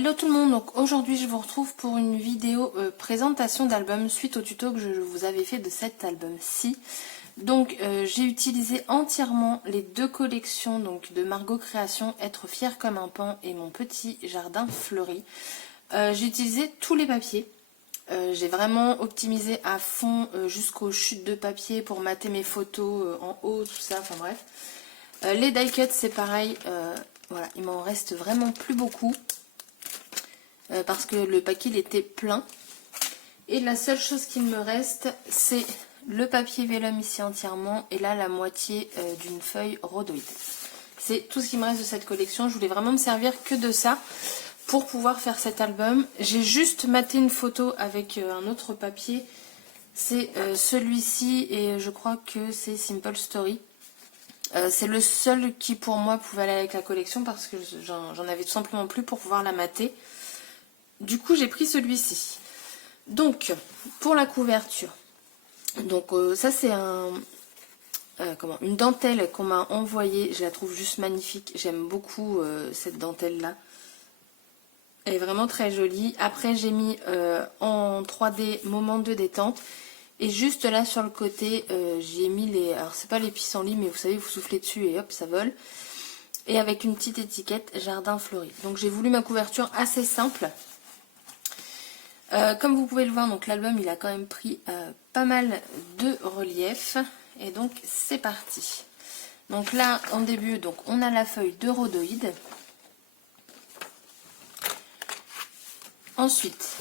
Hello tout le monde, donc aujourd'hui je vous retrouve pour une vidéo présentation d'album suite au tuto que je vous avais fait de cet album-ci. Donc j'ai utilisé entièrement les deux collections donc, de Margot Création, Être fier comme un pan et Mon petit jardin fleuri. J'ai utilisé tous les papiers. J'ai vraiment optimisé à fond jusqu'aux chutes de papier pour mater mes photos en haut, tout ça, enfin bref. Les die cuts c'est pareil, voilà, il m'en reste vraiment plus beaucoup. Parce que le paquet il était plein. Et la seule chose qui me reste, c'est le papier vélum ici entièrement. Et là, la moitié d'une feuille rhodoïde. C'est tout ce qui me reste de cette collection. Je voulais vraiment me servir que de ça pour pouvoir faire cet album. J'ai juste maté une photo avec un autre papier. C'est celui-ci et je crois que c'est Simple Story. C'est le seul qui pour moi pouvait aller avec la collection parce que j'en avais tout simplement plus pour pouvoir la mater. Du coup, j'ai pris celui-ci. Donc, pour la couverture, donc ça c'est une dentelle qu'on m'a envoyée. Je la trouve juste magnifique. J'aime beaucoup cette dentelle-là. Elle est vraiment très jolie. Après, j'ai mis en 3D moment de détente. Et juste là sur le côté, j'ai mis les... Alors, c'est pas les pissenlits, mais vous savez, vous soufflez dessus et hop, ça vole. Et avec une petite étiquette jardin fleuri. Donc, j'ai voulu ma couverture assez simple. Comme vous pouvez le voir, donc l'album il a quand même pris pas mal de relief. Et donc c'est parti. Donc là en début, donc on a la feuille de rhodoïde. Ensuite,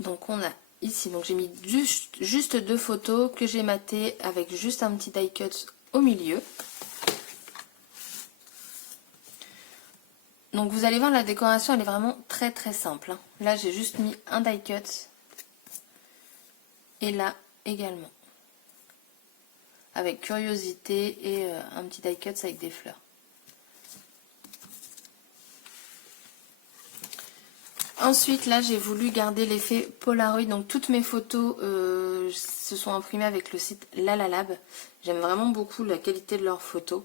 donc on a ici, donc j'ai mis juste deux photos que j'ai matées avec juste un petit die cut au milieu. Donc vous allez voir, la décoration elle est vraiment très très simple. Hein. Là j'ai juste mis un die cut. Et là également. Avec curiosité et un petit die cut avec des fleurs. Ensuite là j'ai voulu garder l'effet Polaroid. Donc toutes mes photos se sont imprimées avec le site Lalalab. J'aime vraiment beaucoup la qualité de leurs photos.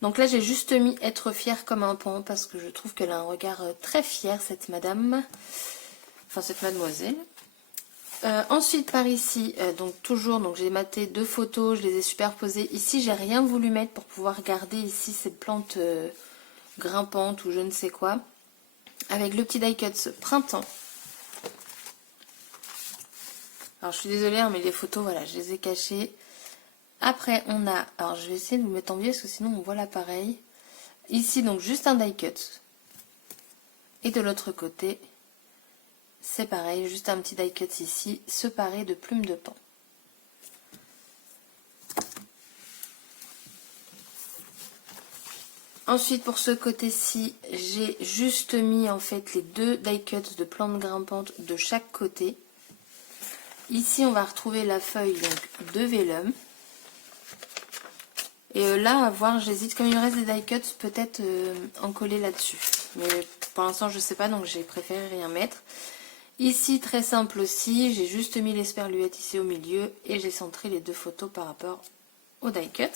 Donc là j'ai juste mis être fier comme un pan parce que je trouve qu'elle a un regard très fier cette madame, enfin cette mademoiselle. Ensuite par ici, donc toujours, donc j'ai maté deux photos, je les ai superposées. Ici j'ai rien voulu mettre pour pouvoir garder ici ces plantes grimpantes ou je ne sais quoi. Avec le petit die cut printemps. Alors je suis désolée hein, mais les photos voilà je les ai cachées. Après on a, alors je vais essayer de vous mettre en biais parce que sinon on voit l'appareil. Ici donc juste un die cut. Et de l'autre côté, c'est pareil, juste un petit die cut ici, séparé de plumes de pan. Ensuite pour ce côté-ci, j'ai juste mis en fait les deux die cuts de plantes grimpantes de chaque côté. Ici on va retrouver la feuille donc, de vélum. Et là, à voir, j'hésite, comme il me reste des die cuts, peut-être en coller là-dessus. Mais pour l'instant, je ne sais pas, donc j'ai préféré rien mettre. Ici, très simple aussi, j'ai juste mis l'esperluette ici au milieu et j'ai centré les deux photos par rapport aux die cuts.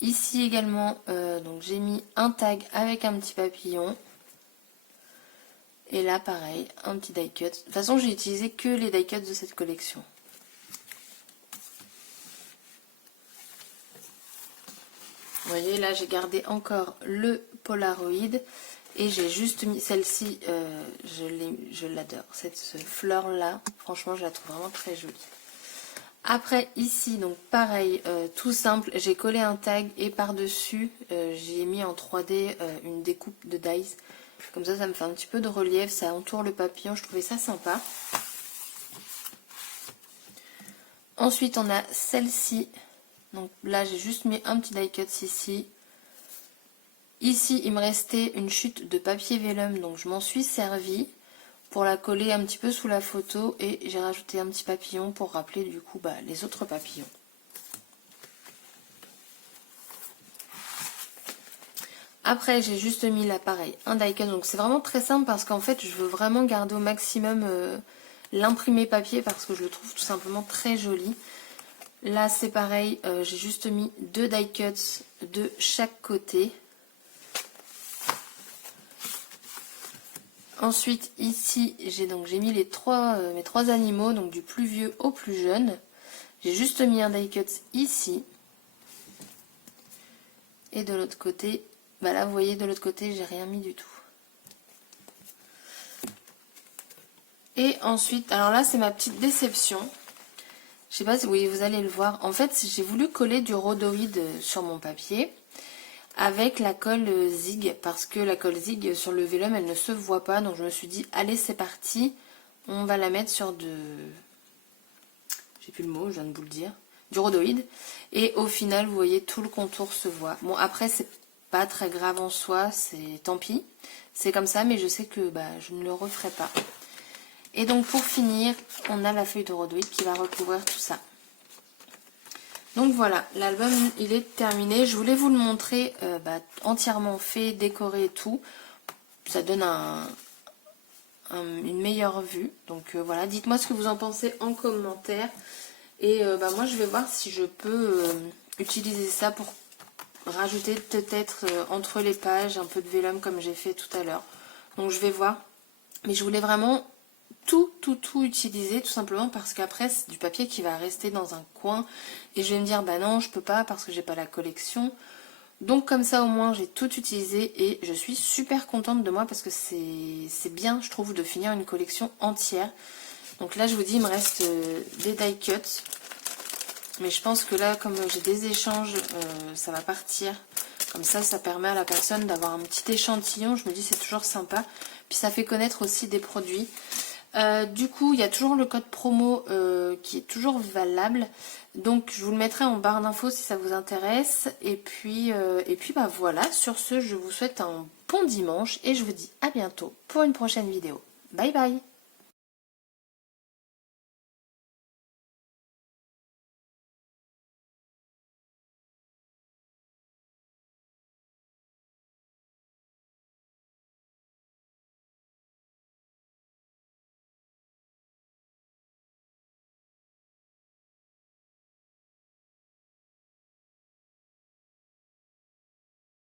Ici également, donc j'ai mis un tag avec un petit papillon. Et là, pareil, un petit die cut. De toute façon, j'ai utilisé que les die cuts de cette collection. Vous voyez, là j'ai gardé encore le Polaroid et j'ai juste mis celle-ci, je l'adore, cette fleur là, franchement je la trouve vraiment très jolie. Après ici, donc pareil, tout simple, j'ai collé un tag et par-dessus j'ai mis en 3D une découpe de dies. Comme ça me fait un petit peu de relief, ça entoure le papillon, je trouvais ça sympa. Ensuite on a celle-ci. Donc là j'ai juste mis un petit die cut ici. Ici il me restait une chute de papier vélum, donc je m'en suis servi pour la coller un petit peu sous la photo et j'ai rajouté un petit papillon pour rappeler du coup les autres papillons. Après j'ai juste mis là pareil un die cut, donc c'est vraiment très simple parce qu'en fait je veux vraiment garder au maximum l'imprimé papier parce que je le trouve tout simplement très joli. Là c'est pareil, j'ai juste mis 2 die cuts de chaque côté. Ensuite ici j'ai mis mes trois animaux, donc du plus vieux au plus jeune. J'ai juste mis un die cut ici. Et de l'autre côté, bah là vous voyez de l'autre côté j'ai rien mis du tout. Et ensuite, alors là c'est ma petite déception. Je sais pas si oui, vous allez le voir. En fait j'ai voulu coller du rhodoïde sur mon papier avec la colle Zig, parce que la colle Zig sur le vélum elle ne se voit pas. Donc je me suis dit allez c'est parti, on va la mettre sur j'ai plus le mot, je viens de vous le dire, du rhodoïde. Et au final vous voyez tout le contour se voit. Bon après c'est pas très grave en soi, c'est tant pis, c'est comme ça, mais je sais que je ne le referai pas. Et donc pour finir, on a la feuille de rhodoïde qui va recouvrir tout ça. Donc voilà, l'album il est terminé. Je voulais vous le montrer entièrement fait, décoré et tout. Ça donne une meilleure vue. Donc voilà, dites-moi ce que vous en pensez en commentaire. Et moi je vais voir si je peux utiliser ça pour rajouter peut-être entre les pages un peu de vélum comme j'ai fait tout à l'heure. Donc je vais voir. Mais je voulais vraiment tout utiliser, tout simplement parce qu'après c'est du papier qui va rester dans un coin et je vais me dire bah non je peux pas parce que j'ai pas la collection. Donc comme ça au moins j'ai tout utilisé et je suis super contente de moi parce que c'est bien je trouve de finir une collection entière. Donc là je vous dis il me reste des die cuts, mais je pense que là comme j'ai des échanges ça va partir. Comme ça permet à la personne d'avoir un petit échantillon, je me dis c'est toujours sympa. Puis ça fait connaître aussi des produits. Du coup, il y a toujours le code promo qui est toujours valable. Donc, je vous le mettrai en barre d'infos si ça vous intéresse. Et puis voilà. Sur ce, je vous souhaite un bon dimanche et je vous dis à bientôt pour une prochaine vidéo. Bye bye!